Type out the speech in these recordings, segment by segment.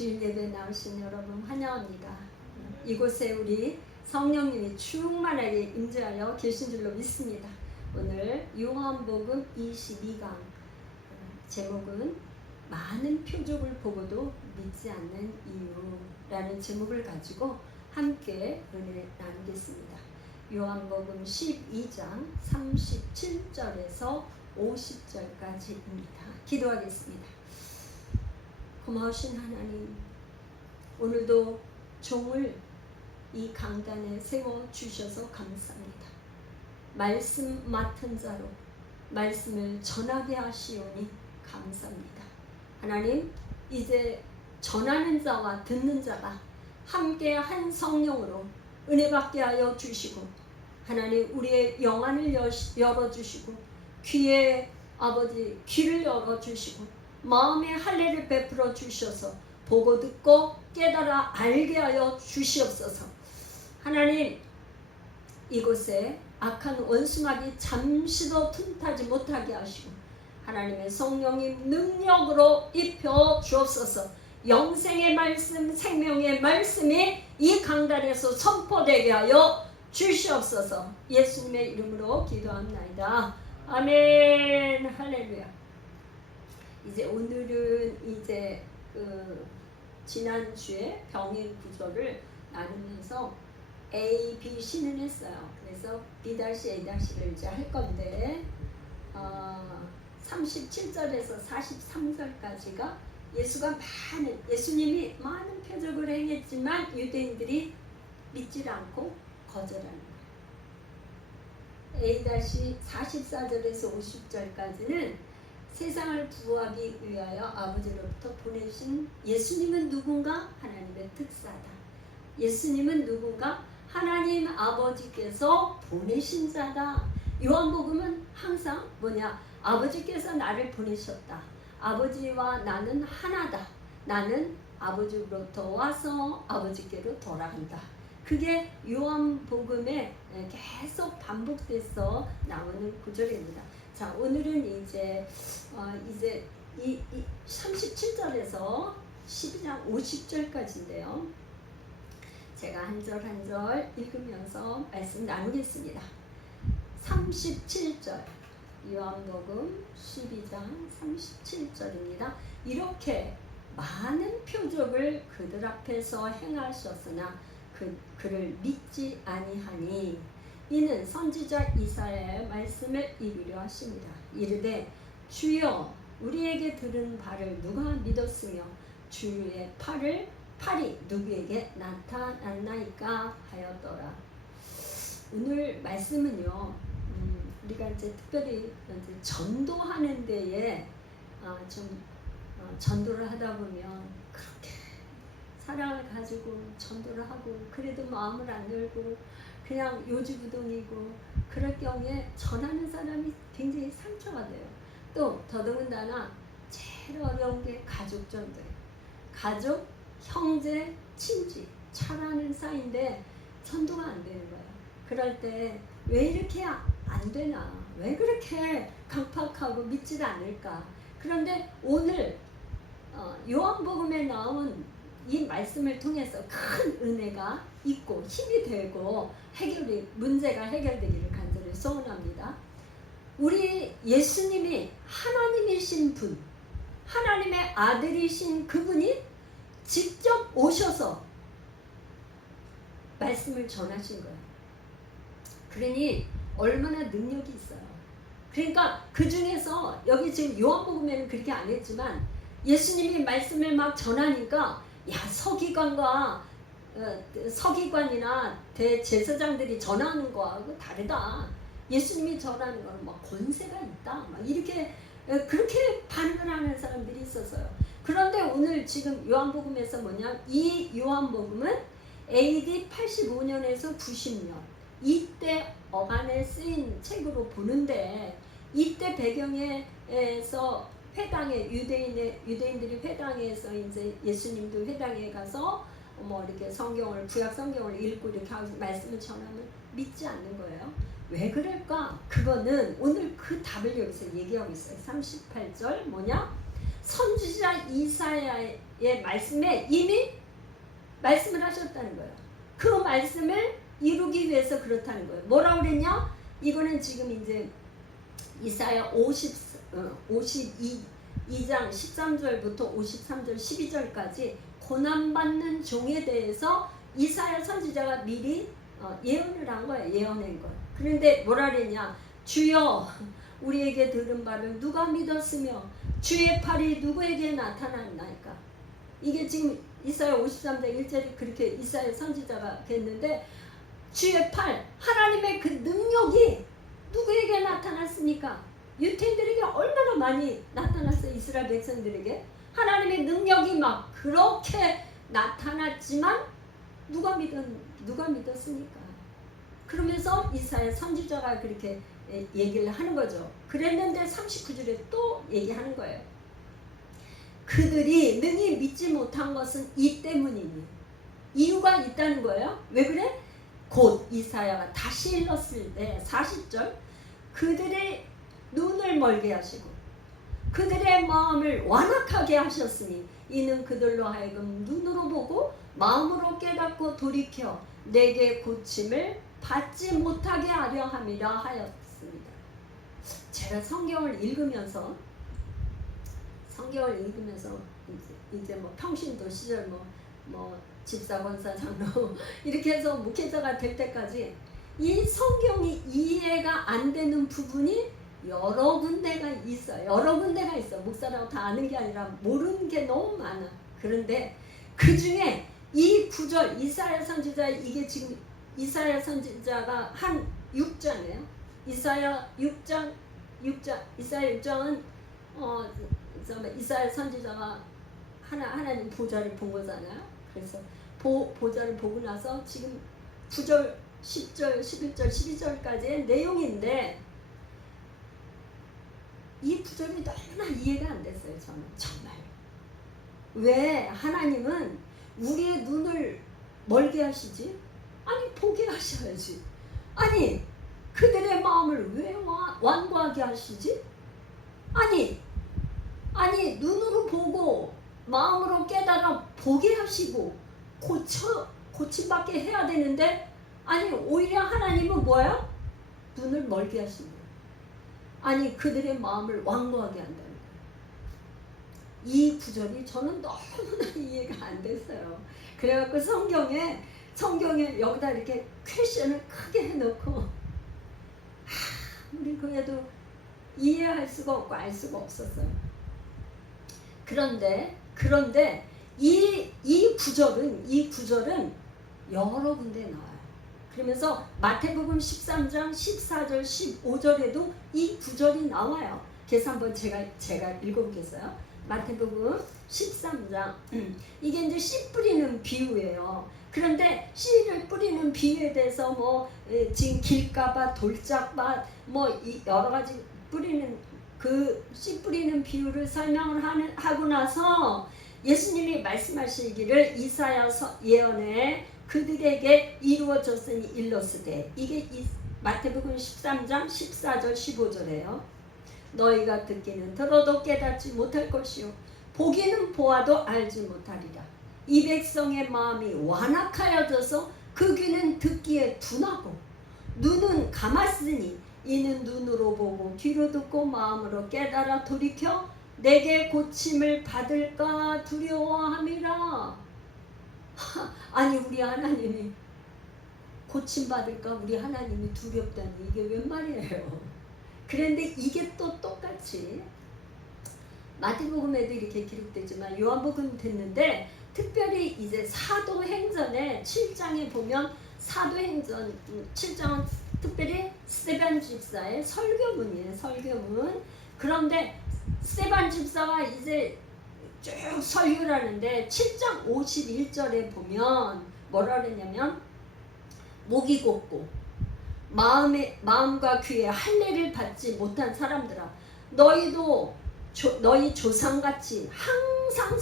주일 예배 나오신 여러분 환영합니다. 이곳에 우리 성령님이 충만하게 임재하여 계신 줄로 믿습니다. 오늘 요한복음 22강 제목은 많은 표적을 보고도 믿지 않는 이유라는 제목을 가지고 함께 은혜 나누겠습니다. 요한복음 12장 37절에서 50절까지입니다. 기도하겠습니다. 고마우신 하나님, 오늘도 종을 이 강단에 세워주셔서 감사합니다. 말씀 맡은 자로 말씀을 전하게 하시오니 감사합니다. 하나님, 이제 전하는 자와 듣는 자가 함께 한 성령으로 은혜받게 하여 주시고, 하나님 우리의 영안을 열어주시고, 귀에 아버지 귀를 열어주시고, 마음의 할례를 베풀어 주셔서 보고 듣고 깨달아 알게 하여 주시옵소서. 하나님, 이곳에 악한 원수마귀 잠시도 틈타지 못하게 하시고 하나님의 성령님 능력으로 입혀 주옵소서. 영생의 말씀, 생명의 말씀이 이 강단에서 선포되게 하여 주시옵소서. 예수님의 이름으로 기도합나이다. 아멘. 할렐루야. 이제 오늘은 이제 지난주에 병의 구조를 나누면서 A, B, C는 했어요. 그래서 B-A-를 이제 할 건데 37절에서 43절까지가 예수님이 많은 표적을 행했지만 유대인들이 믿지 않고 거절하는 거예요. A-44절에서 50절까지는 세상을 구하기 위하여 아버지로부터 보내신 예수님은 누군가? 하나님의 특사다. 예수님은 누군가? 하나님 아버지께서 보내신 자다. 요한복음은 항상 아버지께서 나를 보내셨다. 아버지와 나는 하나다. 나는 아버지로부터 와서 아버지께로 돌아간다. 그게 요한복음에 계속 반복돼서 나오는 구절입니다. 자, 오늘은 이제 37절에서 12장 50절까지인데요. 제가 한 절 한 절 읽으면서 말씀 나누겠습니다. 37절, 요한복음 12장 37절입니다. 이렇게 많은 표적을 그들 앞에서 행하셨으나 그를 믿지 아니하니 이는 선지자 이사야의 말씀을 이루려 하십니다. 이르되 주여 우리에게 들은 바를 누가 믿었으며 주의 팔이 누구에게 나타났나이까 하였더라. 오늘 말씀은요, 우리가 이제 특별히 이제 전도하는 데에 전도를 하다 보면 그렇게 사랑을 가지고 전도를 하고 그래도 마음을 안 열고 그냥 요지부동이고 그럴 경우에 전하는 사람이 굉장히 상처가 돼요. 또 더더군다나 제일 어려운 게 가족 전도예요. 가족, 형제, 친지, 차라는 사이인데 전도가 안 되는 거예요. 그럴 때 왜 이렇게 안 되나? 왜 그렇게 강팍하고 믿질 않을까? 그런데 오늘 요한복음에 나온 이 말씀을 통해서 큰 은혜가 있고 힘이 되고 문제가 해결되기를 간절히 소원합니다. 우리 예수님이 하나님이신 분, 하나님의 아들이신 그분이 직접 오셔서 말씀을 전하신 거예요. 그러니 얼마나 능력이 있어요. 그러니까 그 중에서 여기 지금 요한복음에는 그렇게 안 했지만 예수님이 말씀을 막 전하니까 서기관이나 대제사장들이 전하는 거하고 다르다. 예수님이 전하는 거는 막 권세가 있다. 막 이렇게 그렇게 반응을 하는 사람들이 있었어요. 그런데 오늘 지금 요한복음에서 이 요한복음은 AD 85년에서 90년 이때 어간에 쓰인 책으로 보는데 이때 배경에서 회당에 유대인들이 회당에서 이제 예수님도 회당에 가서 이렇게 구약 성경을 읽고 이렇게 말씀을 전하면 믿지 않는 거예요. 왜 그럴까? 그거는 오늘 그 답을 여기서 얘기하고 있어요. 38절 선지자 이사야의 말씀에 이미 말씀을 하셨다는 거예요. 그 말씀을 이루기 위해서 그렇다는 거예요. 뭐라고 그랬냐? 이거는 지금 이제 이사야 52장 13절부터 53절 12절까지 고난받는 종에 대해서 이사야 선지자가 미리 예언을 한 거예요. 예언한 거예요. 그런데 뭐라 그랬냐? 주여 우리에게 들은 바를 누가 믿었으며 주의 팔이 누구에게 나타났나이까? 이게 지금 이사야 53장 1절이 그렇게 이사야 선지자가 했는데 주의 팔, 하나님의 그 능력이 누구에게 나타났습니까? 유태인들에게 얼마나 많이 나타났어요. 이스라엘 백성들에게 하나님의 능력이 막 그렇게 나타났지만 누가 믿었습니까? 그러면서 이사야 선지자가 그렇게 얘기를 하는 거죠. 그랬는데 39절에 또 얘기하는 거예요. 그들이 능히 믿지 못한 것은 이 때문이니. 이유가 있다는 거예요. 왜 그래? 곧 이사야가 다시 읽었을 때 40절 그들의 눈을 멀게 하시고 그들의 마음을 완악하게 하셨으니 이는 그들로 하여금 눈으로 보고 마음으로 깨닫고 돌이켜 내게 고침을 받지 못하게 하려 함이라 하였습니다. 제가 성경을 읽으면서 이제 뭐 평신도 시절 뭐 집사 권사 장로 이렇게 해서 목회자가 될 때까지 이 성경이 이해가 안 되는 부분이 여러 군데가 있어요. 여러 군데가 있어. 목사라고 다 아는 게 아니라 모르는 게 너무 많아. 그런데 그 중에 이 구절 이사야 선지자 이게 지금 이사야 선지자가 한 6장이에요. 이사야 6장은 이사야 선지자가 하나님 보좌를 본 거잖아요. 그래서 보좌를 보고 나서 지금 9절, 10절, 11절, 12절까지의 내용인데 이 구절이 너무나 이해가 안 됐어요. 저는 정말. 왜 하나님은 우리의 눈을 멀게 하시지? 아니 보게 하셔야지. 아니 그들의 마음을 왜 완고하게 하시지? 아니 눈으로 보고 마음으로 깨달아 보게 하시고 고침받게 해야 되는데 아니 오히려 하나님은 뭐야? 눈을 멀게 하시는 거예요. 아니 그들의 마음을 완고하게 한다는 거예요. 이 구절이 저는 너무나 이해가 안 됐어요. 그래갖고 성경에 여기다 이렇게 퀘션을 크게 해놓고 우리 그래도 이해할 수가 없고 알 수가 없었어요. 그런데 이 구절은 여러 군데 나와요. 그러면서 마태복음 13장 14절 15절에도 이 구절이 나와요. 그래서 한번 제가 읽어보겠어요. 마태복음 13장 이게 이제 씨 뿌리는 비유예요. 그런데 씨를 뿌리는 비유에 대해서 뭐 지금 길가밭, 돌짝밭 뭐 여러 가지 뿌리는 그 씨 뿌리는 비유를 설명을 하고 나서 예수님이 말씀하시기를 이사야 예언에 그들에게 이루어졌으니 일러스되 이게 마태복음 13장 14절 15절이에요. 너희가 듣기는 들어도 깨닫지 못할 것이요 보기는 보아도 알지 못하리라. 이 백성의 마음이 완악하여져서 그 귀는 듣기에 둔하고 눈은 감았으니 이는 눈으로 보고 귀로 듣고 마음으로 깨달아 돌이켜 내게 고침을 받을까 두려워함이라. 아니 우리 하나님이 고침받을까 우리 하나님이 두렵다니 이게 웬 말이에요. 그런데 이게 또 똑같이 마태복음에도 이렇게 기록되지만 요한복음 됐는데 특별히 이제 사도행전에 7장에 보면 사도행전 7장은 특별히 스데반 집사의 설교문이에요. 설교문. 그런데 스데반 집사가 이제 쭉 설교를 하는데 7장 51절에 보면 뭐라 그랬냐면 목이 곧고 마음과 귀에 할례를 받지 못한 사람들아 너희도 너희 조상같이 항상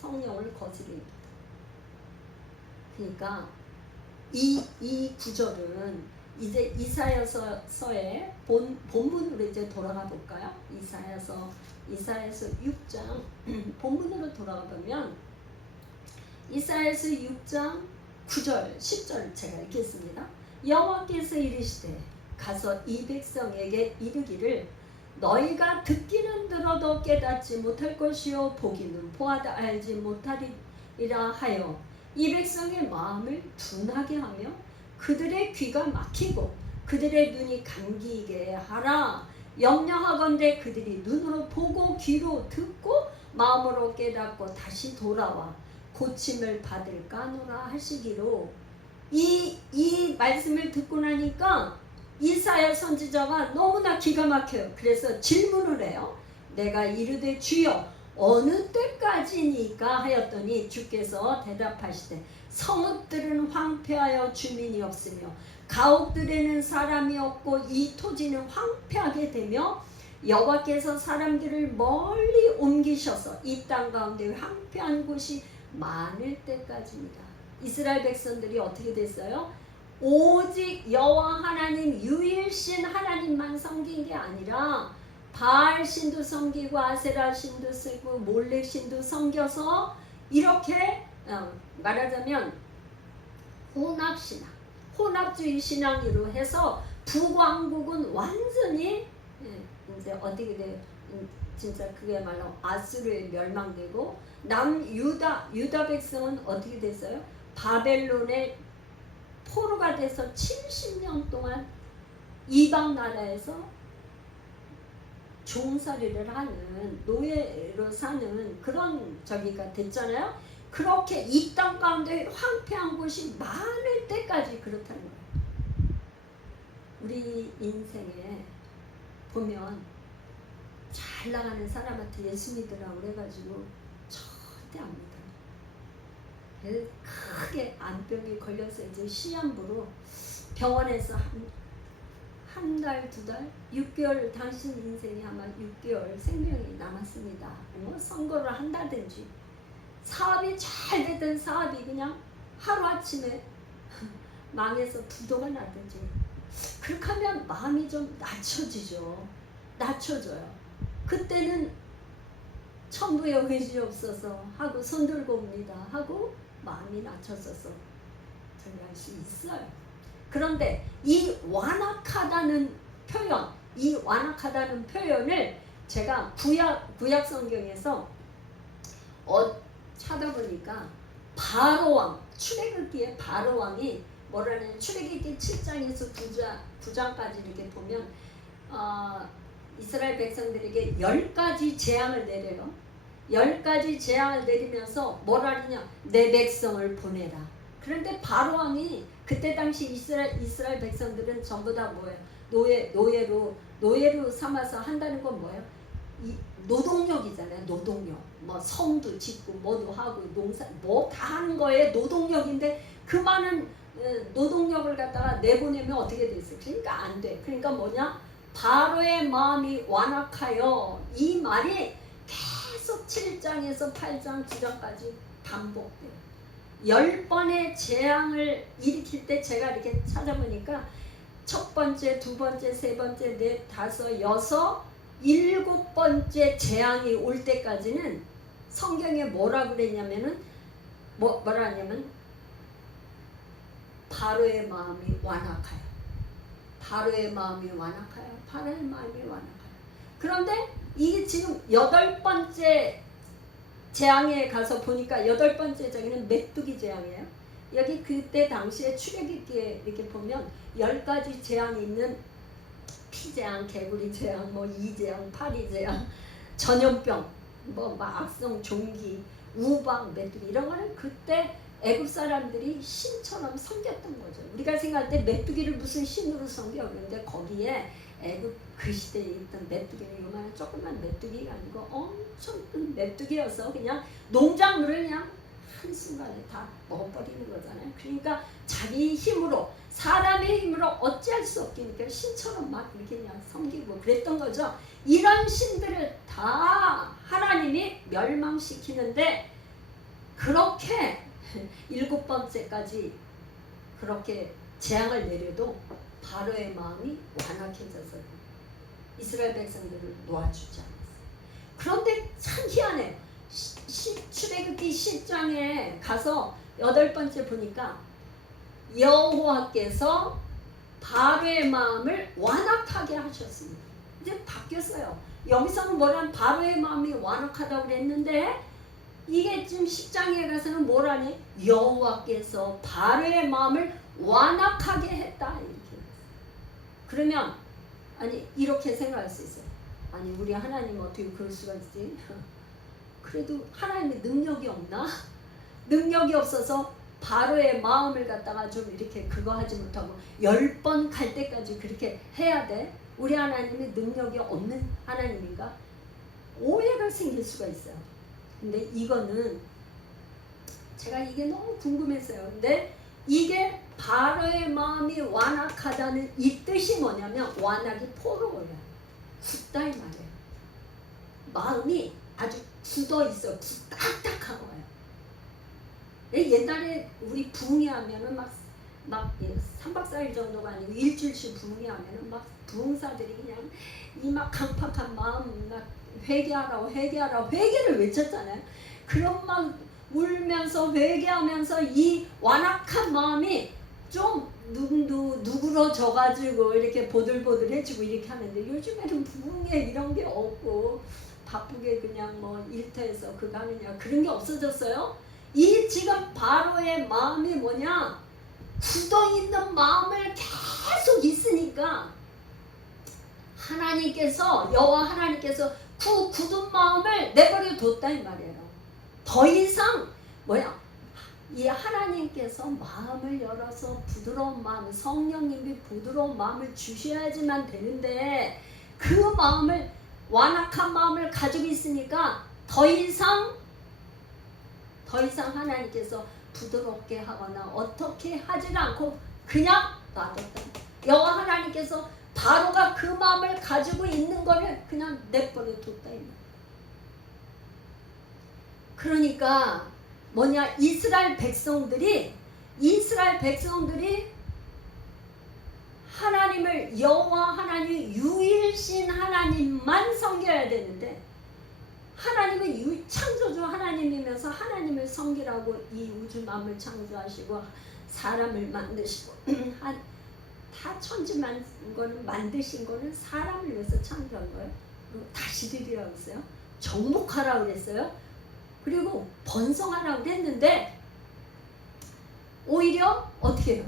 성령을 거스리리다. 그러니까 이 구절은 이제 이사야서의 본문으로 이제 돌아가 볼까요? 이사야서 이사야서 6장 본문으로 돌아가 보면 이사야서 6장 9절 10절 제가 읽겠습니다. 여호와께서 이르시되 가서 이 백성에게 이르기를 너희가 듣기는 들어도 깨닫지 못할 것이요 보기는 보아도 알지 못하리라 하여 이 백성의 마음을 둔하게 하며 그들의 귀가 막히고 그들의 눈이 감기게 하라. 염려하건대 그들이 눈으로 보고 귀로 듣고 마음으로 깨닫고 다시 돌아와 고침을 받을까노라 하시기로. 이 말씀을 듣고 나니까 이사야 선지자가 너무나 기가 막혀요. 그래서 질문을 해요. 내가 이르되 주여 어느 때까지니까 하였더니 주께서 대답하시되 성읍들은 황폐하여 주민이 없으며 가옥들에는 사람이 없고 이 토지는 황폐하게 되며 여호와께서 사람들을 멀리 옮기셔서 이 땅 가운데 황폐한 곳이 많을 때까지입니다. 이스라엘 백성들이 어떻게 됐어요? 오직 여호와 하나님 유일신 하나님만 섬긴 게 아니라 바알 신도 섬기고 아세라 신도 쓰고 몰렉 신도 섬겨서 이렇게 말하자면 혼합신앙, 혼합주의 신앙으로 해서 북왕국은 완전히 이제 어떻게 돼? 진짜 그야말로 아수르에 멸망되고 남유다 백성은 어떻게 됐어요? 바벨론의 포로가 돼서 70년 동안 이방 나라에서 종살이를 하는 노예로 사는 그런 저기가 됐잖아요. 그렇게 이 땅 가운데 황폐한 곳이 많을 때까지 그렇다는 거예요. 우리 인생에 보면 잘 나가는 사람한테 예수 믿으라고 그래가지고 절대 안 믿어요. 크게 암병이 걸려서 이제 시한부로 병원에서 한 달, 두 달, 6개월, 당신 인생이 아마 6개월 생명이 남았습니다. 선거를 한다든지 사업이 잘 되던 사업이 그냥 하루아침에 망해서 부도가 나든지 그렇게 하면 마음이 좀 낮춰져요. 그때는 천부의 의지 없어서 하고 손 들고 옵니다 하고 마음이 낮춰져서 전할 수 있어요. 그런데 이 완악하다는 표현을 제가 구약 성경에서 찾아보니까 바로왕, 출애굽기의 바로왕이 뭐라는 출애굽기 7장에서 9장까지 이렇게 보면 이스라엘 백성들에게 10가지 재앙을 내려요. 10가지 재앙을 내리면서 뭐라느냐? 내 백성을 보내라. 그런데 바로왕이 그때 당시 이스라엘 백성들은 전부 다 뭐예요? 노예로 삼아서 한다는 건 뭐예요? 노동력이잖아요. 노동력. 뭐 성도 짓고 뭐도 하고 농사 뭐 다 하는 거에 노동력인데 그 많은 노동력을 갖다가 내보내면 어떻게 됐어요? 그러니까 안 돼. 그러니까 뭐냐? 바로의 마음이 완악하여 이 말이 계속 7장에서 8장 9장까지 반복돼요. 10번의 재앙을 일으킬 때 제가 이렇게 찾아보니까 첫 번째, 두 번째, 세 번째, 넷, 다섯, 여섯, 7번째 재앙이 올 때까지는 성경에 뭐라 그랬냐면은 뭐라 하냐면 바로의 마음이 완악하여. 바로의 마음이 완악하여. 바로의 마음이 완악하여. 그런데 이게 지금 8번째 재앙에 가서 보니까 8번째 저기는 메뚜기 재앙이에요. 여기 그때 당시에 출애굽기에 이렇게 보면 10가지 재앙이 있는 피재앙, 개구리 재앙, 이재앙, 파리재앙, 전염병, 악성 종기, 우방, 메뚜기 이런 거는 그때 애굽 사람들이 신처럼 섬겼던 거죠. 우리가 생각할 때 메뚜기를 무슨 신으로 섬겨 그런데 거기에 애굽 그 시대에 있던 메뚜기는 이만한 조그만 메뚜기가 아니고 엄청 큰 메뚜기여서 그냥 농작물을 그냥 한순간에 다 먹어버리는 거잖아요. 그러니까 자기 힘으로 사람의 힘으로 어찌할 수 없으니까 신처럼 막 이렇게 그냥 섬기고 그랬던 거죠. 이런 신들을 다 하나님이 멸망시키는데 그렇게 7번째까지 그렇게 재앙을 내려도 바로의 마음이 완악해져서 이스라엘 백성들을 놓아주지 않았어요. 그런데 참 희한해. 출애굽기 10장에 가서 8번째 보니까 여호와께서 바로의 마음을 완악하게 하셨습니다. 이제 바뀌었어요. 여기서는 뭐란 바로의 마음이 완악하다고 그랬는데 이게 지금 10장에 가서는 뭐라니? 여호와께서 바로의 마음을 완악하게 했다. 이렇게. 그러면 아니 이렇게 생각할 수 있어요. 아니 우리 하나님 어떻게 그럴 수가 있지? 그래도 하나님의 능력이 없나? 능력이 없어서 바로의 마음을 갖다가 좀 이렇게 그거 하지 못하고 10번 갈 때까지 그렇게 해야 돼? 우리 하나님이 능력이 없는 하나님인가? 오해가 생길 수가 있어요. 근데 이거는 제가 이게 너무 궁금했어요. 근데 이게 바로의 마음이 완악하다는 이 뜻이 뭐냐면 완악이 포로예요. 굳다 이 말이에요. 마음이 아주 굳어 있어. 딱딱한 거예요. 옛날에 우리 부흥회하면은 막 3박 4일 정도가 아니고 일주일씩 부흥회하면은 막 부흥사들이 그냥 이 막 강팍한 마음 막 회개를 외쳤잖아요. 그런 막 울면서 회개하면서 이 완악한 마음이 좀 누그러져 가지고 이렇게 보들보들해지고 이렇게 하는데 요즘에는 부흥회 이런 게 없고 바쁘게 그냥 뭐 일터에서 그거 하느냐 그런 게 없어졌어요. 이 지금 바로의 마음이 뭐냐? 굳어있는 마음을 계속 있으니까 하나님께서 여호와 하나님께서 그 굳은 마음을 내버려 뒀다 이 말이에요. 더 이상 뭐야? 이 하나님께서 마음을 열어서 부드러운 마음, 성령님이 부드러운 마음을 주셔야지만 되는데 그 마음을 완악한 마음을 가지고 있으니까 더 이상 하나님께서 부드럽게 하거나 어떻게 하지 않고 그냥 놔뒀다. 여호와 하나님께서 바로가 그 마음을 가지고 있는 거를 그냥 내버려 뒀다. 그러니까 뭐냐? 이스라엘 백성들이 하나님을 여호와 하나님 유일신 하나님만 섬겨야 되는데 하나님은 창조주 하나님이면서 하나님을 섬기라고 이 우주 만물 창조하시고 사람을 만드시고 다 천지만 거는 만드신 거는 사람을 위해서 창조한 거예요. 그리고 다시 드리라고 했어요. 정복하라고 그랬어요. 그리고 번성하라고 했는데 오히려 어떻게 해요?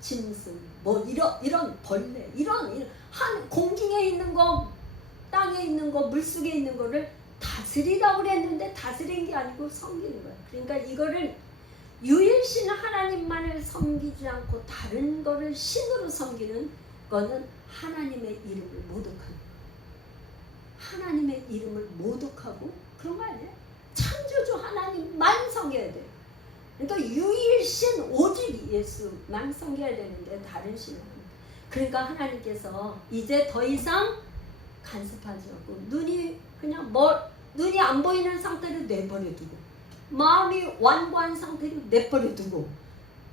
짐승, 뭐 이런 벌레, 이런 한 공중에 있는 거, 땅에 있는 거, 물속에 있는 거를 다스리라고 그랬는데 다스린 게 아니고 섬기는 거예요. 그러니까 이거를 유일신 하나님만을 섬기지 않고 다른 거를 신으로 섬기는 거는 하나님의 이름을 모독하는, 하나님의 이름을 모독하고 그런 거 아니에요? 창조주 하나님만 섬겨야 돼요. 그러니까 유일신 오직 예수만 섬겨야 되는데 다른 신은 그러니까 하나님께서 이제 더 이상 간섭하지 않고 눈이 안 보이는 상태로 내버려두고 마음이 완고한 상태로 내버려두고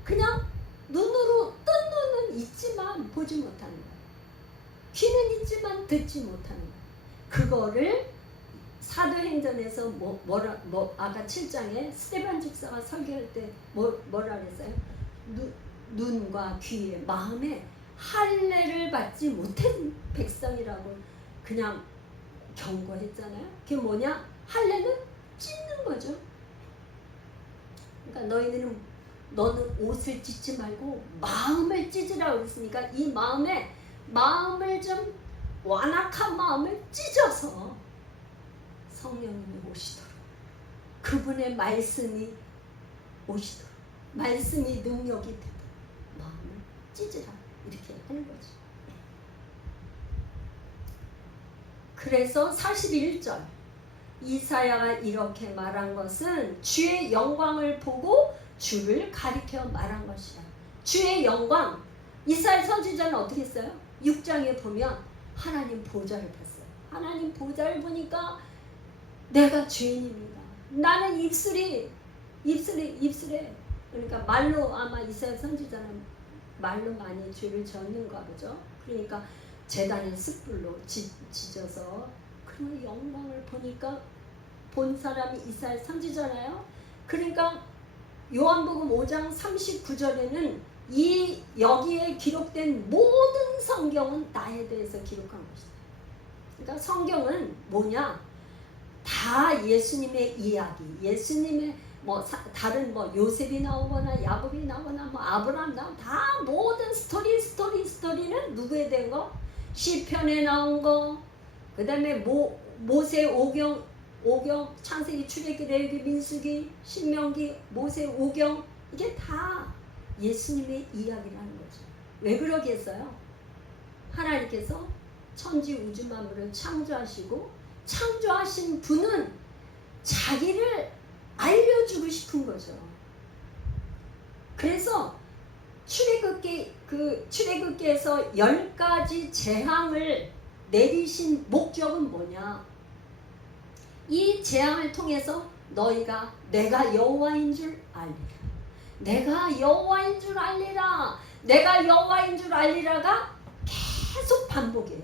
그냥 눈으로 뜬 눈은 있지만 보지 못하는 거예요. 귀는 있지만 듣지 못하는 거예요. 그거를 사도행전에서 아까 7장에 스데반 집사가 설교할 때 뭐라 그랬어요? 눈과 귀에 마음에 할례를 받지 못한 백성이라고 그냥 경고했잖아요. 그게 뭐냐? 할례는 찢는 거죠. 그러니까 너는 옷을 찢지 말고 마음을 찢으라고 그랬으니까 이 마음을 좀 완악한 마음을 찢어서 성령님이 오시도록 그분의 말씀이 오시도록 말씀이 능력이 되도록 마음을 찢으라 이렇게 하는 거죠. 그래서 41절 이사야가 이렇게 말한 것은 주의 영광을 보고 주를 가리켜 말한 것이라. 주의 영광, 이사야 선지자는 어떻게 했어요? 6장에 보면 하나님 보좌를 봤어요. 하나님 보좌를 보니까 내가 죄인입니다. 나는 입술에 그러니까 말로 아마 이사야 선지자는 말로 많이 죄를 졌는가 보죠. 그러니까 제단에 숯불로 지져서 그런 영광을 보니까 본 사람이 이사야 선지자잖아요. 그러니까 요한복음 5장 39절에는 이 여기에 기록된 모든 성경은 나에 대해서 기록한 것이다. 그러니까 성경은 뭐냐? 다 예수님의 이야기, 예수님의 다른 요셉이 나오거나 야곱이 나오거나 아브라함 나오거나 다 모든 스토리는 누구에 대한 거? 시편에 나온 거, 그 다음에 모세 오경, 창세기, 출애굽기, 레위기, 민수기, 신명기, 모세 오경, 이게 다 예수님의 이야기라는 거죠. 왜 그러겠어요? 하나님께서 천지 우주 만물을 창조하시고 창조하신 분은 자기를 알려주고 싶은 거죠. 그래서 출애굽기에서 10가지 재앙을 내리신 목적은 뭐냐? 이 재앙을 통해서 너희가 내가 여호와인 줄 알리라. 내가 여호와인 줄 알리라. 내가 여호와인 줄 알리라가 계속 반복이에요.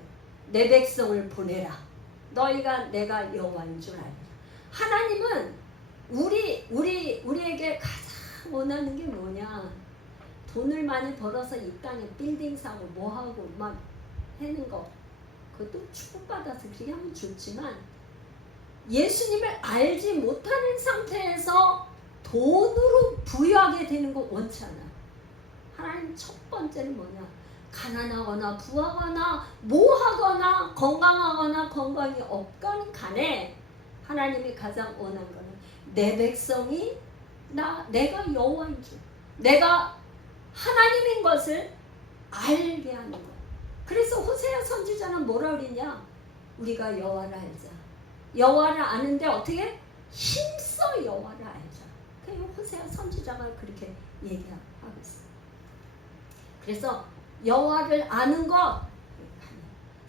내 백성을 보내라. 너희가 내가 여호와인 줄 알리라. 하나님은 우리에게 가장 원하는 게 뭐냐? 돈을 많이 벌어서 이 땅에 빌딩 사고 뭐하고 막 하는 거, 그것도 축복받아서 그렇게 하면 좋지만 예수님을 알지 못하는 상태에서 돈으로 부유하게 되는 거 원치 않아. 하나님 첫 번째는 뭐냐? 가난하거나 부하거나 뭐하거나 건강하거나 건강이 없건 간에 하나님이 가장 원하는 거는 내 백성이 내가 여호와인 줄, 내가 하나님인 것을 알게 하는 거야. 그래서 호세아 선지자는 뭐라 그러냐? 우리가 여호와를 알자. 여호와를 아는데 어떻게? 힘써 여호와를 알자. 그래서 호세아 선지자가 그렇게 얘기하고 있어요. 그래서 여호와를 아는 것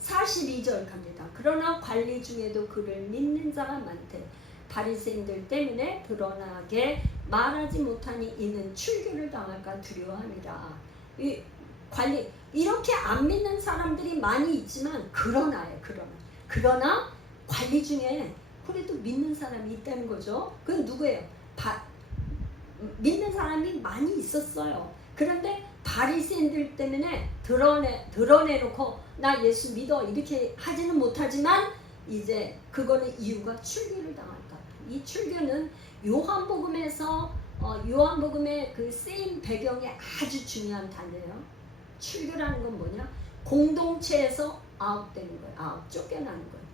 42절 갑니다. 그러나 관리 중에도 그를 믿는 자가 많대. 바리새인들 때문에 드러나게 말하지 못하니 이는 출교를 당할까 두려워함이라. 이렇게 안 믿는 사람들이 많이 있지만 그러나 관리 중에 그래도 믿는 사람이 있다는 거죠. 그건 누구예요? 믿는 사람이 많이 있었어요. 그런데 바리새인들 때문에 드러내놓고 나 예수 믿어 이렇게 하지는 못하지만 이제 그거는 이유가 출교를 당할까. 이 출교는 요한복음의 그 쓰임 배경이 아주 중요한 단어예요. 출교라는 건 뭐냐? 공동체에서 아웃되는 거예요. 쫓겨나는 거예요.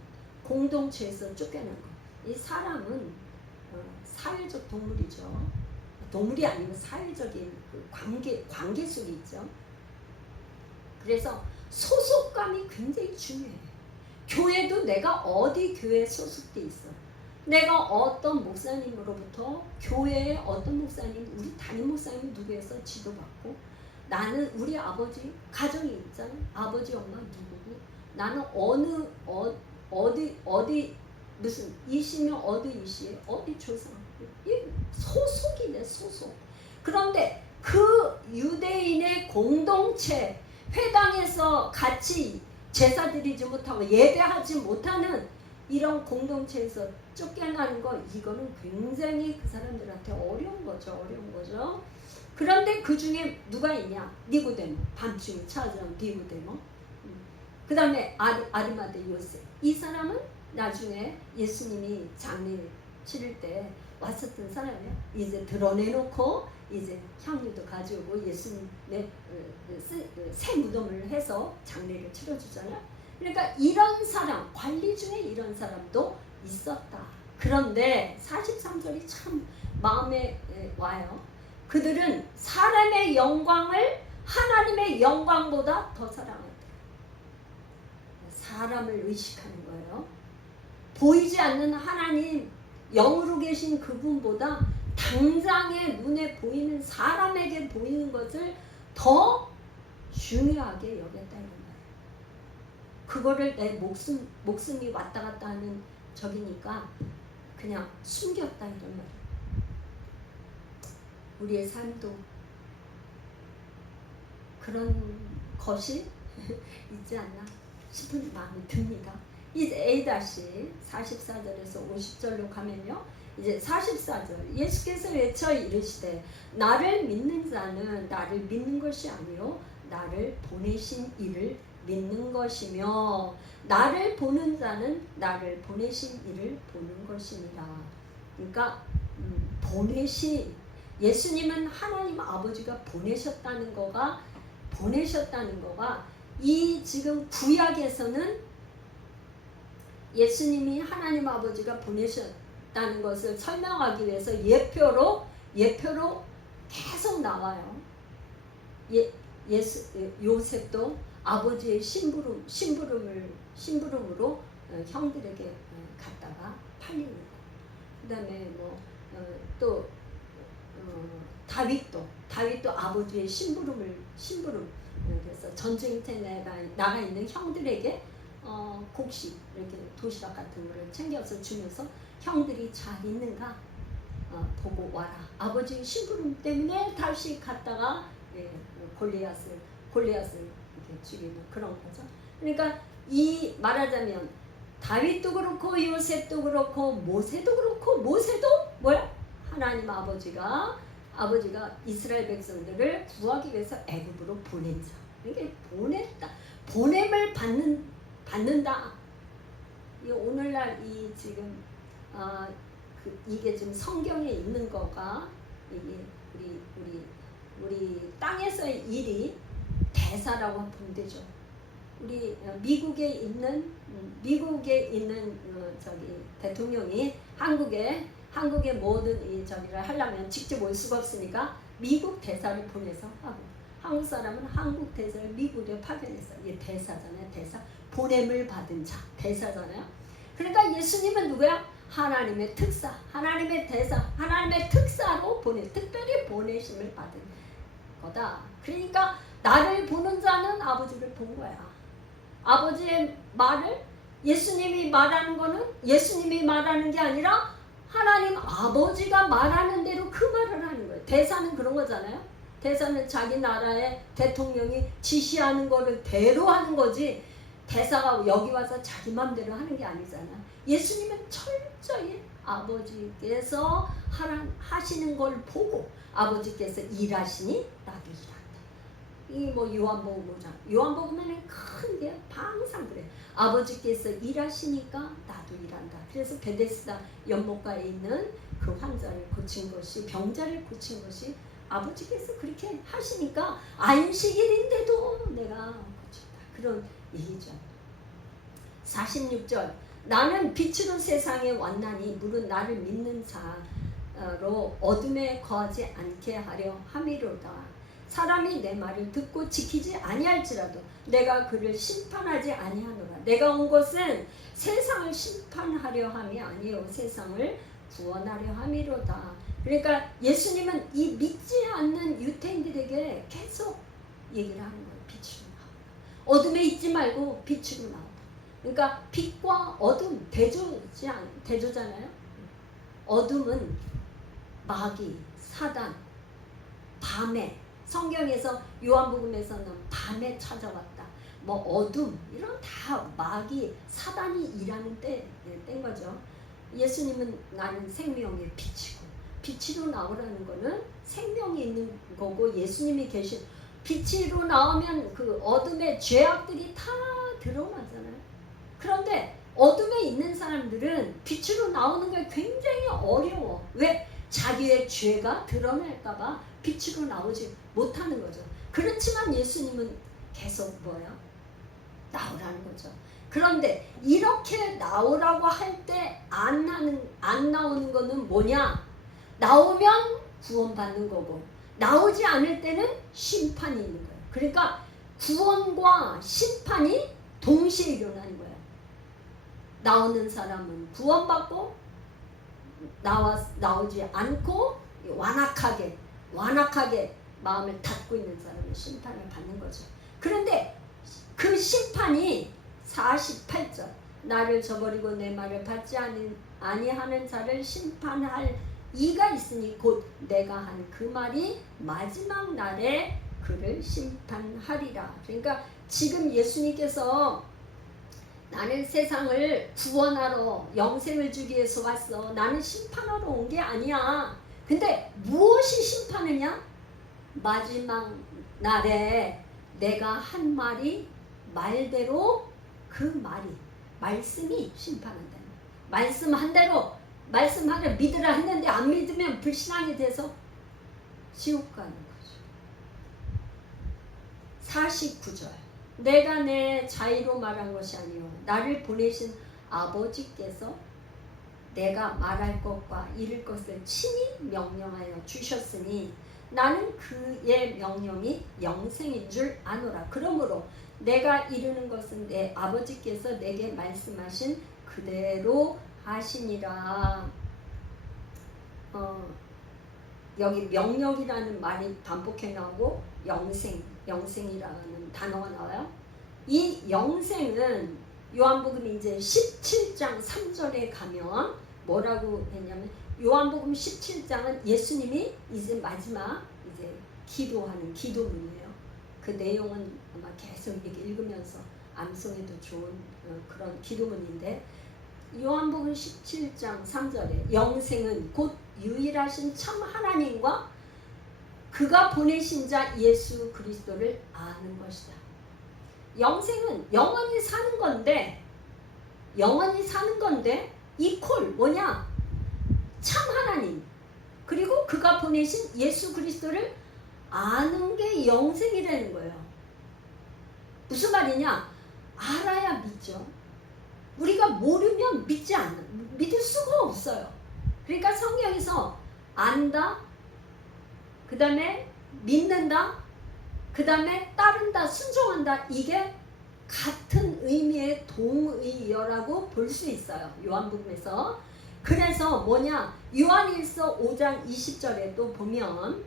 공동체에서 쫓겨나는 거예요. 이 사람은 사회적 동물이죠. 동물이 아니고 사회적인 그 관계 속에 있죠. 그래서 소속감이 굉장히 중요해요. 교회도 내가 어디 교회에 소속돼 있어. 내가 어떤 목사님으로부터 교회에 어떤 목사님, 우리 담임 목사님 누구에서 지도받고 나는 우리 아버지 가정이 있잖아. 아버지 엄마 누구고 나는 어디 무슨 이시면 어디 이시에 어디 조상 이 소속이네 소속. 그런데 그 유대인의 공동체 회당에서 같이 제사 드리지 못하고 예배하지 못하는 이런 공동체에서 쫓겨나는 거 이거는 굉장히 그 사람들한테 어려운 거죠. 그런데 그 중에 누가 있냐? 니고데모. 밤중에 찾아온 니고데모. 그 다음에 아리마대 요셉. 이 사람은 나중에 예수님이 장례 치를 때 왔었던 사람이에요. 이제 드러내놓고 이제 향유도 가져오고 예수님의 새 무덤을 해서 장례를 치러주잖아요. 그러니까 이런 사람, 관리 중에 이런 사람도 있었다. 그런데 43절이 참 마음에 와요. 그들은 사람의 영광을 하나님의 영광보다 더 사랑한다. 사람을 의식하는 거예요. 보이지 않는 하나님, 영으로 계신 그분보다 당장의 눈에 보이는 사람에게 보이는 것을 더 중요하게 여겼다는 거예요. 그거를 내 목숨이 왔다 갔다 하는 적이니까 그냥 숨겼다 이런 말이에요. 우리의 삶도 그런 것이 있지 않나 싶은 마음이 듭니다. 이제 A-44절에서 50절로 가면요. 이제 44절 예수께서 외쳐 이르시되 나를 믿는 자는 나를 믿는 것이 아니요 나를 보내신 이를 믿는 것이며 나를 보는 자는 나를 보내신 이를 보는 것이니라. 그러니까 예수님은 하나님 아버지가 보내셨다는 거가 이 지금 구약에서는 예수님이 하나님 아버지가 보내셨다는 것을 설명하기 위해서 예표로 계속 나와요. 요셉도 아버지의 심부름으로 형들에게 갔다가 팔리는 거. 그다음에 또 다윗도 아버지의 심부름 그래서 전쟁터에 나가 있는 형들에게 곡식 이렇게 도시락 같은 거를 챙겨서 주면서 형들이 잘 있는가 보고 와라. 아버지의 심부름 때문에 다시 갔다가 골리앗을 이렇게 죽이는 그런 거죠. 그러니까 이 말하자면 다윗도 그렇고 요셉도 그렇고 모세도 뭐야? 하나님 아버지가 이스라엘 백성들을 구하기 위해서 애굽으로 보낸 자. 이게 보냄을 받는다. 이 오늘날 이 지금 이게 지금 성경에 있는 거가 이게 우리 땅에서의 일이 대사라고 보면 되죠. 우리 미국에 있는 저기 대통령이 한국에 모든 이 저기를 하려면 직접 올 수가 없으니까 미국 대사를 보내서 하고, 한국 사람은 한국 대사를 미국에 파견해서, 이게 대사잖아요. 대사, 보냄을 받은 자, 대사잖아요. 그러니까 예수님은 누구야? 하나님의 특사, 하나님의 대사, 하나님의 특사로 특별히 보내심을 받은 거다. 그러니까 나를 보는 자는 아버지를 본 거야. 아버지의 말을 예수님이 말하는 게 아니라 하나님 아버지가 말하는 대로 그 말을 하는 거예요. 대사는 그런 거잖아요. 대사는 자기 나라의 대통령이 지시하는 거를 대로 하는 거지, 대사가 여기 와서 자기 맘대로 하는 게 아니잖아. 예수님은 철저히 아버지께서 하시는 걸 보고, 아버지께서 일하시니 나도 일한다. 이 요한복음에는 큰 게 항상 그래. 아버지께서 일하시니까 나도 일한다. 그래서 베데스다 연못가에 있는 그 환자를 고친 것이, 병자를 고친 것이 아버지께서 그렇게 하시니까 안식일인데도 내가 고친다. 그런 얘기죠. 46절 나는 빛으로 세상에 왔나니 물은 나를 믿는 자로 어둠에 거하지 않게 하려 함이로다. 사람이 내 말을 듣고 지키지 아니할지라도 내가 그를 심판하지 아니하노라. 내가 온 것은 세상을 심판하려 함이 아니요 세상을 구원하려 함이로다. 그러니까 예수님은 이 믿지 않는 유대인들에게 계속 얘기를 하는 거예요. 빛으로 나오라. 어둠에 있지 말고 빛으로 나오라. 그러니까 빛과 어둠 대조잖아요. 어둠은 마귀, 사단, 밤에, 성경에서 요한복음에서는 밤에 찾아왔다. 뭐 어둠 이런 다 마귀, 사단이 일하는 때인 거죠. 예수님은 나는 생명의 빛이고, 빛으로 나오라는 거는 생명이 있는 거고, 예수님이 계신 빛으로 나오면 그 어둠의 죄악들이 다 드러나잖아요. 그런데 어둠에 있는 사람들은 빛으로 나오는 게 굉장히 어려워. 왜? 자기의 죄가 드러날까봐 빛으로 나오지 못하는 거죠. 그렇지만 예수님은 계속 나오라는 거죠. 그런데 이렇게 나오라고 할 때 안 나오는 거는 뭐냐? 나오면 구원받는 거고, 나오지 않을 때는 심판이 있는 거예요. 그러니까 구원과 심판이 동시에 일어나는 거예요. 나오는 사람은 구원받고, 나오지 않고 완악하게 마음을 닫고 있는 사람은 심판을 받는 거죠. 그런데 그 심판이 48절 나를 저버리고 내 말을 받지 아니하는 자를 심판할 이가 있으니 곧 내가 한 그 말이 마지막 날에 그를 심판하리라. 그러니까 지금 예수님께서 나는 세상을 구원하러 영생을 주기 위해서 왔어. 나는 심판하러 온 게 아니야. 근데 무엇이 심판이냐? 마지막 날에 내가 한 말이 말대로 그 말이 말씀이 심판한다. 말씀한 대로 말씀하려 믿으라 했는데 안 믿으면 불신앙이 돼서 지옥 가는 거죠. 49절 내가 내 자의로 말한 것이 아니요 나를 보내신 아버지께서 내가 말할 것과 이룰 것을 친히 명령하여 주셨으니 나는 그의 명령이 영생인 줄 아노라. 그러므로 내가 이루는 것은 내 아버지께서 내게 말씀하신 그대로 하시니라. 여기 명령이라는 말이 반복해 나오고 영생이라는 단어가 나와요. 이 영생은 요한복음 이제 17장 3절에 가면 뭐라고 했냐면 요한복음 17장은 예수님이 이제 마지막 이제 기도하는 기도문이에요. 그 내용은 아마 계속 이렇게 읽으면서 암송해도 좋은 그런 기도문인데 요한복음 17장 3절에 영생은 곧 유일하신 참 하나님과 그가 보내신 자 예수 그리스도를 아는 것이다. 영생은 영원히 사는 건데 이퀄 뭐냐? 참 하나님 그리고 그가 보내신 예수 그리스도를 아는 게 영생이라는 거예요. 무슨 말이냐? 알아야 믿죠. 우리가 모르면 믿을 수가 없어요. 그러니까 성경에서 안다, 그 다음에 믿는다, 그 다음에 따른다, 순종한다, 이게 같은 의미의 동의어라고 볼 수 있어요. 요한복음에서. 그래서 뭐냐? 요한일서 5장 20절에도 보면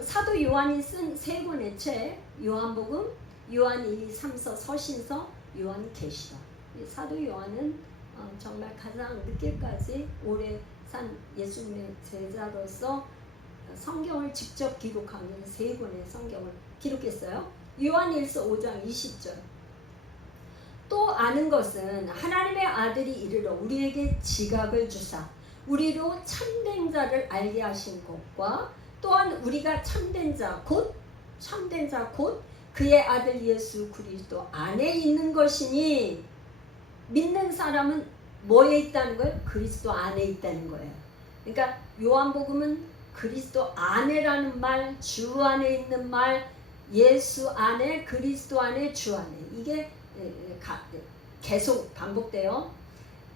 사도 요한이 쓴 세 권의 책 요한복음, 요한 1, 2, 3서, 서신서, 요한계시록. 사도 요한은 정말 가장 늦게까지 오래 산 예수님의 제자로서 성경을 직접 기록하는 세 권의 성경을 기록했어요. 요한일서 5장 20절. 또 아는 것은 하나님의 아들이 이르러 우리에게 지각을 주사 우리로 참된 자를 알게 하신 것과 또한 우리가 참된 자 곧 그의 아들 예수 그리스도 안에 있는 것이니 믿는 사람은 뭐에 있다는 거예요? 그리스도 안에 있다는 거예요. 그러니까 요한복음은 그리스도 안에라는 말, 주 안에 있는 말, 예수 안에, 그리스도 안에, 주 안에 이게 계속 반복돼요.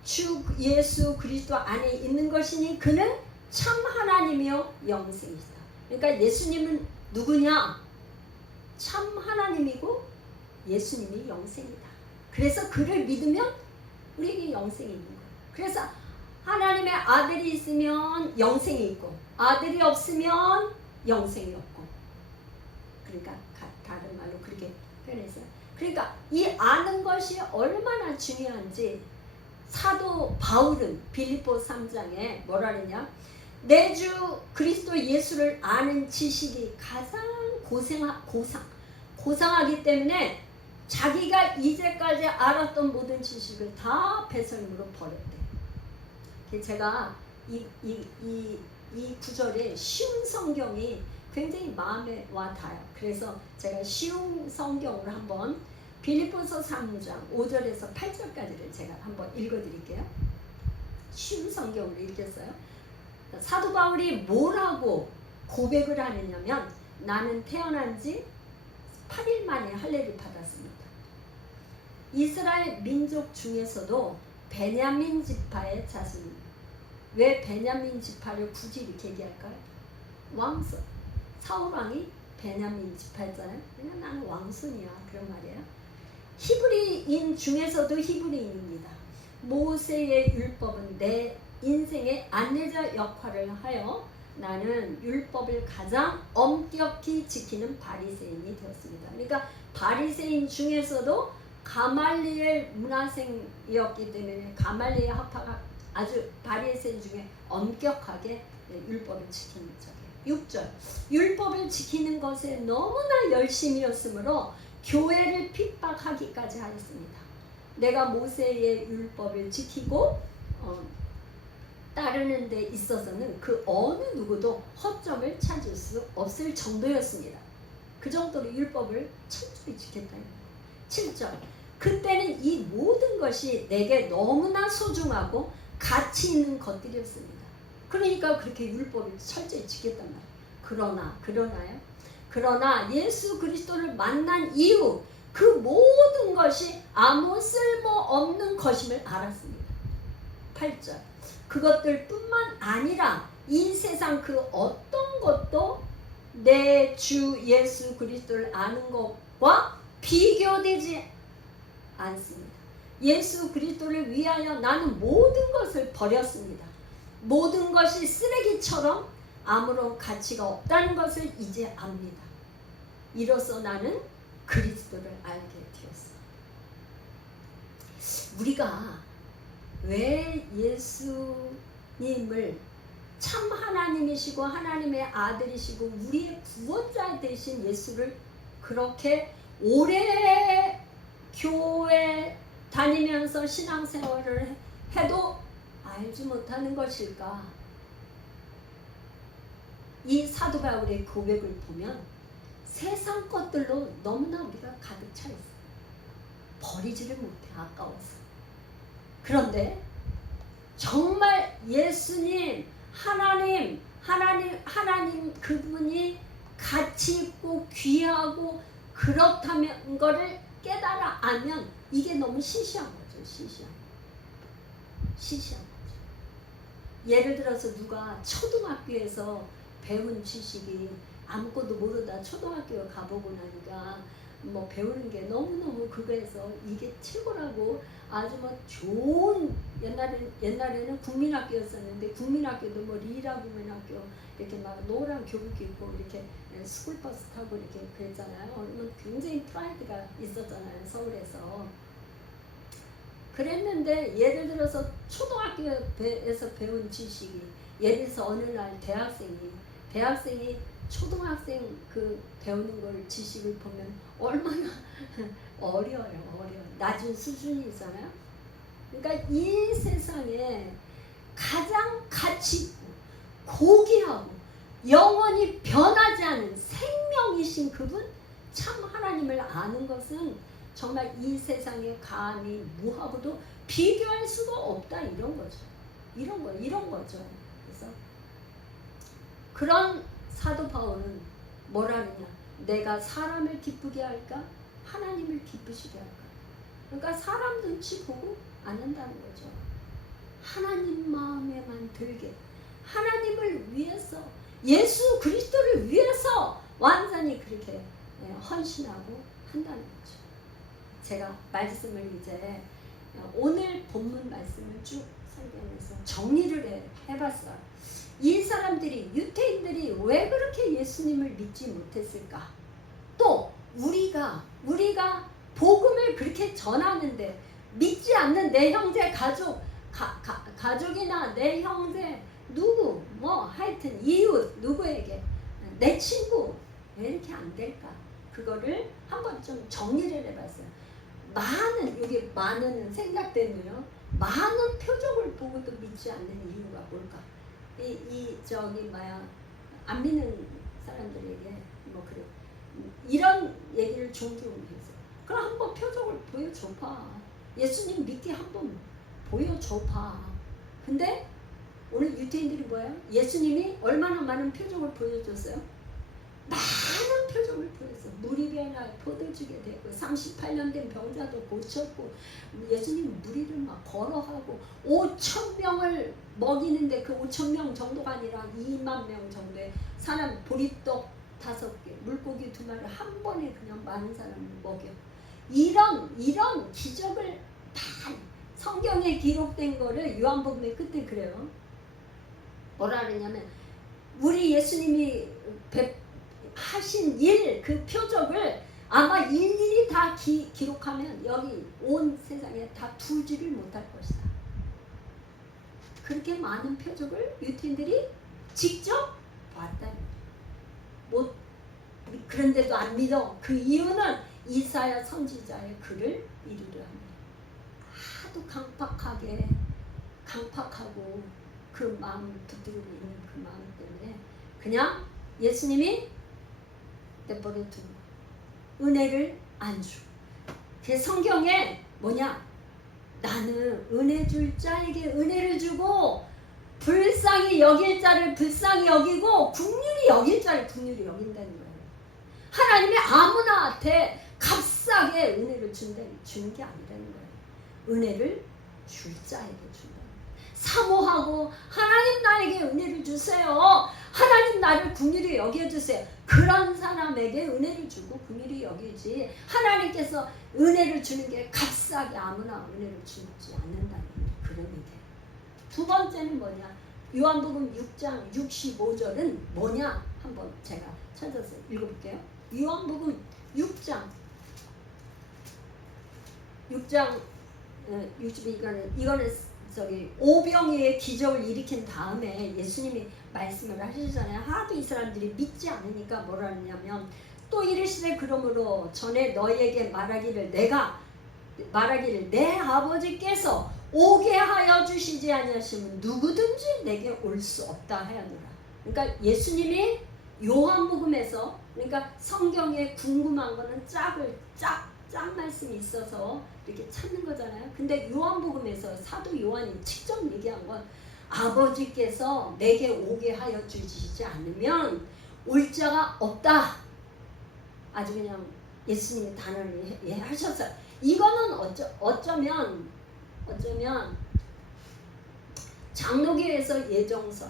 주 예수 그리스도 안에 있는 것이니 그는 참 하나님이요 영생이시다. 그러니까 예수님은 누구냐? 참 하나님이고 예수님이 영생이다. 그래서 그를 믿으면 우리에게 영생이 있는 거예요. 그래서 하나님의 아들이 있으면 영생이 있고 아들이 없으면 영생이 없고 그러니까 다른 말로 그렇게 표현했어요. 그러니까 이 아는 것이 얼마나 중요한지 사도 바울은 빌립보 3장에 뭐라 그러냐? 내 주 그리스도 예수를 아는 지식이 가장 고상하기 때문에 자기가 이제까지 알았던 모든 지식을 다 배설물로 버렸대. 제가 이 구절에 쉬운 성경이 굉장히 마음에 와 닿아요. 그래서 제가 쉬운 성경을 한번 빌립보서 3장 5절에서 8절까지를 제가 한번 읽어드릴게요. 쉬운 성경을 읽겠어요. 사도 바울이 뭐라고 고백을 하느냐면 나는 태어난 지 8일 만에 할례를 받았습니다. 이스라엘 민족 중에서도 베냐민 지파의 자손입니다. 왜 베냐민 지파를 굳이 이렇게 얘기할까요? 왕손. 사울왕이 베냐민 지파였잖아요. 그냥 나는 왕손이야. 그런 말이에요. 히브리인 중에서도 히브리인입니다. 모세의 율법은 내 인생의 안내자 역할을 하여 나는 율법을 가장 엄격히 지키는 바리새인이 되었습니다. 그러니까 바리새인 중에서도 가말리엘 문화생이었기 때문에 가말리엘 학파가 아주 바리새인 중에 엄격하게 율법을 지키는 적이에요. 6절 율법을 지키는 것에 너무나 열심이었으므로 교회를 핍박하기까지 하였습니다. 내가 모세의 율법을 지키고 따르는 데 있어서는 그 어느 누구도 허점을 찾을 수 없을 정도였습니다. 그 정도로 율법을 철저히 지켰다는 거예요. 7절. 그때는 이 모든 것이 내게 너무나 소중하고 가치 있는 것들이었습니다. 그러니까 그렇게 율법을 철저히 지켰단 말이에요. 그러나 예수 그리스도를 만난 이후 그 모든 것이 아무 쓸모없는 것임을 알았습니다. 8절. 그것들뿐만 아니라 이 세상 그 어떤 것도 내 주 예수 그리스도를 아는 것과 비교되지 않습니다. 예수 그리스도를 위하여 나는 모든 것을 버렸습니다. 모든 것이 쓰레기처럼 아무런 가치가 없다는 것을 이제 압니다. 이로써 나는 그리스도를 알게 되었어요. 우리가 왜 예수님을 참 하나님이시고 하나님의 아들이시고 우리의 구원자 되신 예수를 그렇게 오래 교회 다니면서 신앙생활을 해도 알지 못하는 것일까? 이 사도 바울의 고백을 보면 세상 것들로 너무나 우리가 가득 차 있어요. 버리지를 못해, 아까워서. 그런데 정말 예수님, 하나님 그분이 가치 있고 귀하고 그렇다면 거를 깨달아 알면 이게 너무 시시한 거죠. 시시한 거죠. 예를 들어서 누가 초등학교에서 배운 지식이 아무것도 모르다 초등학교 가보고 나니까 뭐 배우는 게 너무너무 그거에서 이게 최고라고 아주 뭐 좋은 옛날에는 국민학교였었는데 국민학교도 뭐 리라 국민학교 이렇게 막 노란 교복 입고 이렇게 스쿨버스 타고 이렇게 그랬잖아요. 굉장히 프라이드가 있었잖아요. 서울에서. 그랬는데 예를 들어서 초등학교에서 배운 지식이 예를 들어서 어느 날 대학생이 초등학생 그 배우는 걸 지식을 보면 얼마나 어려워요. 낮은 수준이 있잖아요. 그러니까 이 세상에 가장 가치 있고 고귀하고 영원히 변하지 않은 생명이신 그분 참 하나님을 아는 것은 정말 이 세상에 감히 무하고도 비교할 수가 없다 이런 거죠. 이런 거죠. 그래서 그런 사도 바울은 뭐라 그러냐? 내가 사람을 기쁘게 할까? 하나님을 기쁘시게 할까? 그러니까 사람 눈치 보고 안 한다는 거죠. 하나님 마음에만 들게 하나님을 위해서 예수 그리스도를 위해서 완전히 그렇게 헌신하고 한다는 거죠. 제가 말씀을 이제 오늘 본문 말씀을 쭉 설명해서 정리를 해봤어요. 이 사람들이 유태인들이 왜 그렇게 예수님을 믿지 못했을까? 또 우리가 복음을 그렇게 전하는데 믿지 않는 내 형제 가족이나 내 형제 누구 뭐 하여튼 이웃 누구에게 내 친구 왜 이렇게 안 될까? 그거를 한번 좀 정리를 해봤어요. 많은 생각되네요. 많은 표적을 보고도 믿지 않는 이유가 뭘까? 안 믿는 사람들에게 뭐 그래 이런 얘기를 종종 해서 그럼 한번 표적을 보여줘봐. 예수님 믿게 한번 보여줘봐. 근데 오늘 유태인들이 뭐예요? 예수님이 얼마나 많은 표적을 보여줬어요? 많은 표적을 보였어. 물이 배나 포도주게 되고 38년 된 병자도 고쳤고 예수님 무리를 막 걸어하고 5,000명을 먹이는데 그 5,000명 정도가 아니라 2만 명 정도의 사람 보리떡 5개 물고기 2마리 한 번에 그냥 많은 사람을 먹여. 이런 기적을 다 성경에 기록된 거를 요한복음의 끝에 그래요. 뭐라 그러냐면 우리 예수님이 하신 일, 그 표적을 아마 일일이 다 기록하면 여기 온 세상에 다 풀지를 못할 것이다. 그렇게 많은 표적을 유태인들이 직접 봤다. 그런데도 안 믿어. 그 이유는 이사야 선지자의 글을 이루려 합니다. 하도 강팍하고 그 마음을 붙들고 있는 그 마음 때문에 그냥 예수님이 내버려 두고 은혜를 안 주. 그 성경에 뭐냐? 나는 은혜 줄 자에게 은혜를 주고 불쌍히 여길 자를 불쌍히 여기고 긍휼히 여길 자를 긍휼히 여긴다는 거예요. 하나님이 아무나한테 값싸게 은혜를 주는 게 아니라는 거예요. 은혜를 줄 자에게 준다. 사모하고 하나님 나에게 은혜를 주세요. 하나님 나를 긍휼히 여겨주세요. 그런 사람에게 은혜를 주고 긍휼히 여기지 하나님께서 은혜를 주는 게 값싸게 아무나 은혜를 주지 않는다는 그런 의미예요. 두 번째는 뭐냐? 요한복음 6장 65절은 뭐냐? 한번 제가 찾아서 읽어볼게요. 요한복음 6장 이거는 저기 오병이의 기적을 일으킨 다음에 예수님이 말씀을 하시잖아요. 하도 이 사람들이 믿지 않으니까 뭐라 하냐면 또 이르시되 그러므로 전에 너희에게 말하기를 내 아버지께서 오게 하여 주시지 아니하시면 누구든지 내게 올 수 없다 하였노라. 그러니까 예수님이 요한복음에서 그러니까 성경에 궁금한 거는 짝 말씀이 있어서 이렇게 찾는 거잖아요. 근데 요한복음에서 사도 요한이 직접 얘기한 건 아버지께서 내게 오게 하여 주시지 않으면 올 자가 없다. 아주 그냥 예수님의 단어를 하셨어요. 이거는 어쩌면 장로교에서 예정설.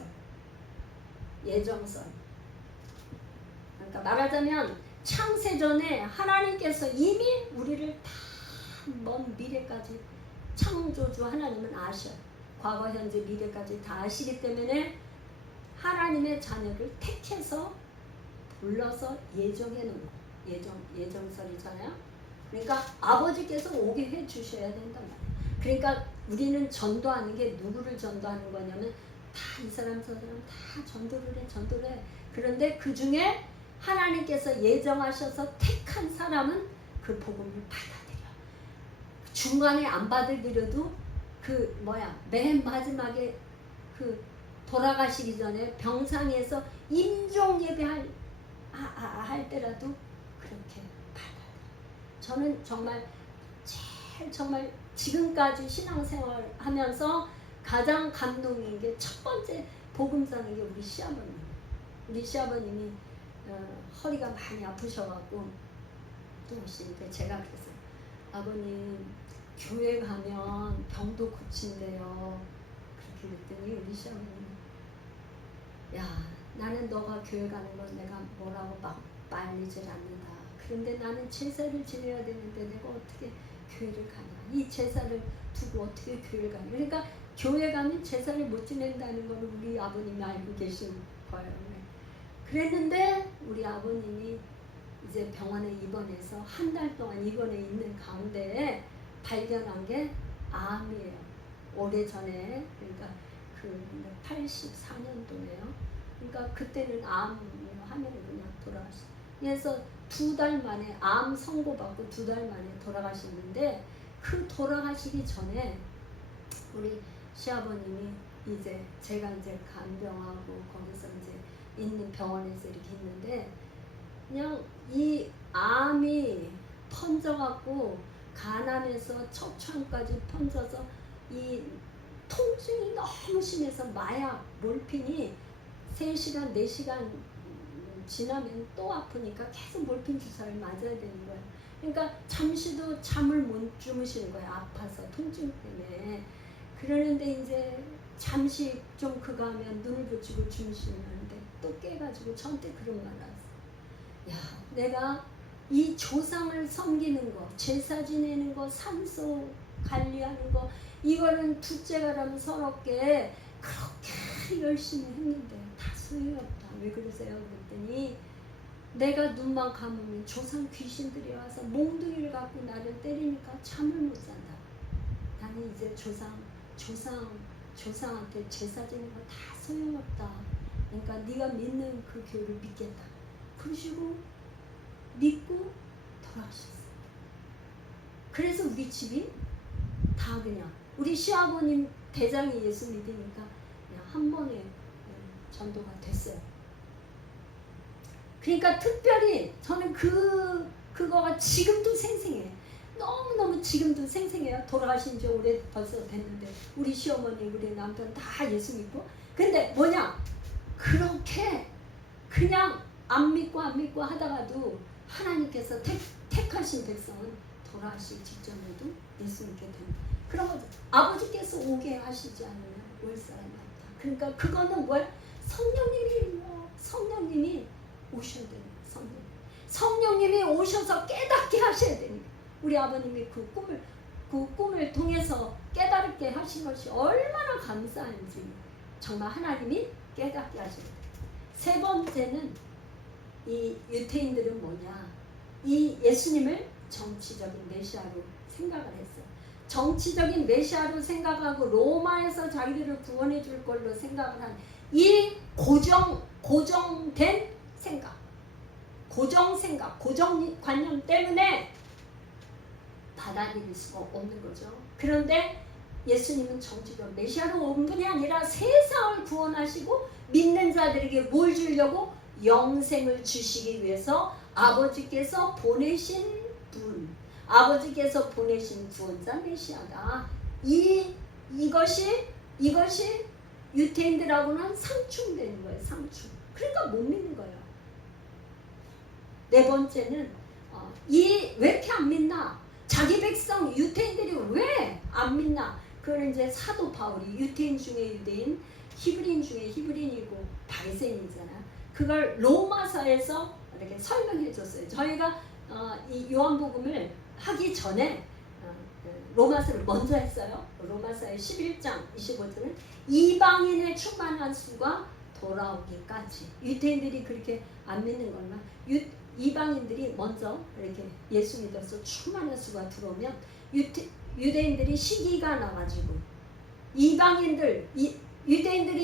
그러니까 말하자면 창세전에 하나님께서 이미 우리를 다 먼 미래까지 창조주 하나님은 아셔요. 과거, 현재, 미래까지 다 아시기 때문에 하나님의 자녀를 택해서 불러서 예정해 놓은 거. 예정설이잖아요. 그러니까 아버지께서 오게 해 주셔야 된단 말이에요. 그러니까 우리는 전도하는 게 누구를 전도하는 거냐면 다 이 사람 저 사람 다 전도를 해. 그런데 그 중에 하나님께서 예정하셔서 택한 사람은 그 복음을 받아들여. 중간에 안 받아들여도 맨 마지막에 돌아가시기 전에 병상에서 임종 예배할 때라도 그렇게 받아들여. 저는 정말 지금까지 신앙생활 하면서 가장 감동인 게 첫 번째 복음사는 게 우리 시아버님이 허리가 많이 아프셔갖고 또 오시니까 제가 그랬어요. 아버님 교회 가면 병도 고친대요. 그렇게 그랬더니 우리 시아버님이 야 나는 너가 교회 가는 건 내가 뭐라고 막 말리질 않는다. 그런데 나는 제사를 지내야 되는데 내가 어떻게 교회를 가냐. 이 제사를 두고 어떻게 교회를 가냐. 그러니까 교회 가면 제사를 못 지낸다는 걸 우리 아버님이 알고 계신 거예요. 그랬는데 우리 아버님이 이제 병원에 입원해서 한 달 동안 입원해 있는 가운데 발견한 게 암이에요. 오래전에 그러니까 84년도네요. 그러니까 그때는 암 하면은 그냥 돌아가셨어요. 그래서 2달 만에 암 선고받고 2달 만에 돌아가셨는데 그 돌아가시기 전에 우리 시아버님이 제가 간병하고 거기서 있는 병원에서 이렇게 있는데 그냥 이 암이 번져갖고 간암에서 척추암까지 번져서 이 통증이 너무 심해서 마약, 몰핀이 3시간, 4시간 지나면 또 아프니까 계속 몰핀 주사를 맞아야 되는 거예요. 그러니까 잠시도 잠을 못 주무시는 거예요. 아파서 통증 때문에. 그러는데 잠시 좀 그거 하면 눈을 붙이고 주무시는데 또 깨가지고 저한테 그런 말 하세요. 야, 내가 이 조상을 섬기는 거, 제사 지내는 거, 산소 관리하는 거, 이거는 둘째가라면 서럽게 그렇게 열심히 했는데 다 소용없다. 왜 그러세요? 그랬더니 내가 눈만 감으면 조상 귀신들이 와서 몽둥이를 갖고 나를 때리니까 잠을 못 잔다. 나는 이제 조상한테 제사 지내는 거 다 소용없다. 그러니까 네가 믿는 그 교회를 믿겠다. 그러시고 믿고 돌아가셨어요. 그래서 우리 집이 다 그냥 우리 시아버님 대장이 예수 믿으니까 그냥 한 번에 전도가 됐어요. 그러니까 특별히 저는 그거가 지금도 생생해. 너무너무 지금도 생생해요. 돌아가신 지 오래 벌써 됐는데 우리 시어머니 우리 남편 다 예수 믿고. 근데 뭐냐, 그렇게 그냥 안 믿고 하다가도 하나님께서 택하신 백성은 돌아가실 직전에도 예수 믿게 됩니다. 그런 거죠. 아버지께서 오게 하시지 않으면 올 사람이 없다. 그러니까 그거는 뭐야? 성령님이 오셔야 돼요. 성령님이 오셔서 깨닫게 하셔야 됩니다. 우리 아버님이 그 꿈을 통해서 깨닫게 하신 것이 얼마나 감사한지 정말 하나님이 깨닫게 하셔야 돼요. 세 번째는 이 유태인들은 뭐냐, 이 예수님을 정치적인 메시아로 생각을 했어요. 정치적인 메시아로 생각하고 로마에서 자기들을 구원해 줄 걸로 생각을 한 이 고정된 생각, 고정관념 때문에 받아들일 수가 없는 거죠. 그런데 예수님은 정치적 메시아로 온 분이 아니라 세상을 구원하시고 믿는 자들에게 뭘 주려고? 영생을 주시기 위해서 아버지께서 보내신 분, 아버지께서 보내신 구원자 메시아다. 이것이 유태인들하고는 상충되는 거예요. 상충. 그러니까 못 믿는 거예요. 네 번째는 왜 이렇게 안 믿나? 자기 백성 유태인들이 왜 안 믿나? 그걸 이제 사도 바울이 유태인 중에 유대인, 히브리인 중에 히브리인이고 바리새인이잖아. 그걸 로마서에서 이렇게 설명해 줬어요. 저희가 이 요한복음을 하기 전에 로마서를 먼저 했어요. 로마서의 11장 25절은 이방인의 충만한 수가 돌아오기까지. 유태인들이 그렇게 안 믿는 거나 이방인들이 먼저 이렇게 예수 믿어서 충만한 수가 들어오면 유대인들이 시기가 나가지고 유대인들이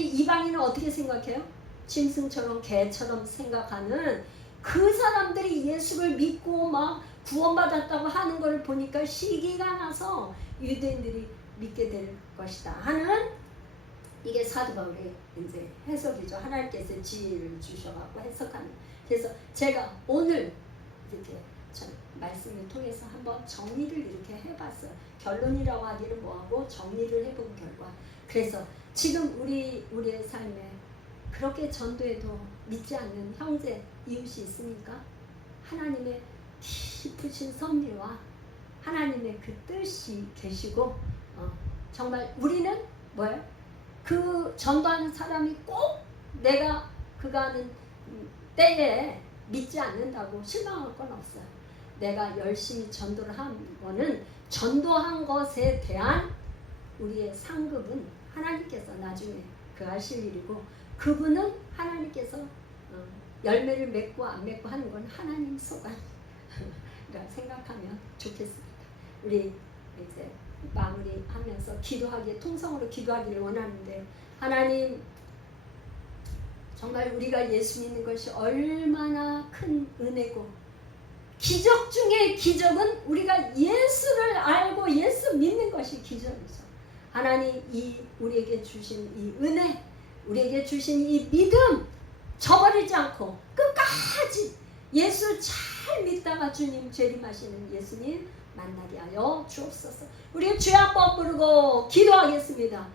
이방인을 어떻게 생각해요? 짐승처럼 개처럼 생각하는 그 사람들이 예수를 믿고 막 구원받았다고 하는 걸 보니까 시기가 나서 유대인들이 믿게 될 것이다 하는, 이게 사도 바울의 이제 해석이죠. 하나님께서 지혜를 주셔갖고 해석하는. 그래서 제가 오늘 이렇게 말씀을 통해서 한번 정리를 이렇게 해봤어요. 결론이라고 하기는 뭐하고 정리를 해본 결과. 그래서 지금 우리의 삶에 그렇게 전도해도 믿지 않는 형제, 이웃이 있습니까? 하나님의 깊으신 섭리와 하나님의 그 뜻이 계시고 정말 우리는 뭐예요? 그 전도하는 사람이 꼭 그가 하는 때에 믿지 않는다고 실망할 건 없어요. 내가 열심히 전도를 한 거는 전도한 것에 대한 우리의 상급은 하나님께서 나중에 그 하실 일이고, 그분은 하나님께서 열매를 맺고 안 맺고 하는 건 하나님 소관 생각하면 좋겠습니다. 우리 이제 마무리하면서 통성으로 기도하기를 원하는데, 하나님 정말 우리가 예수 믿는 것이 얼마나 큰 은혜고, 기적 중에 기적은 우리가 예수를 알고 예수 믿는 것이 기적이죠. 하나님 우리에게 주신 이 은혜, 우리에게 주신 이 믿음 저버리지 않고 끝까지 예수 잘 믿다가 주님 재림하시는 예수님 만나게 하여 주옵소서. 우리 주여 한번 부르고 기도하겠습니다.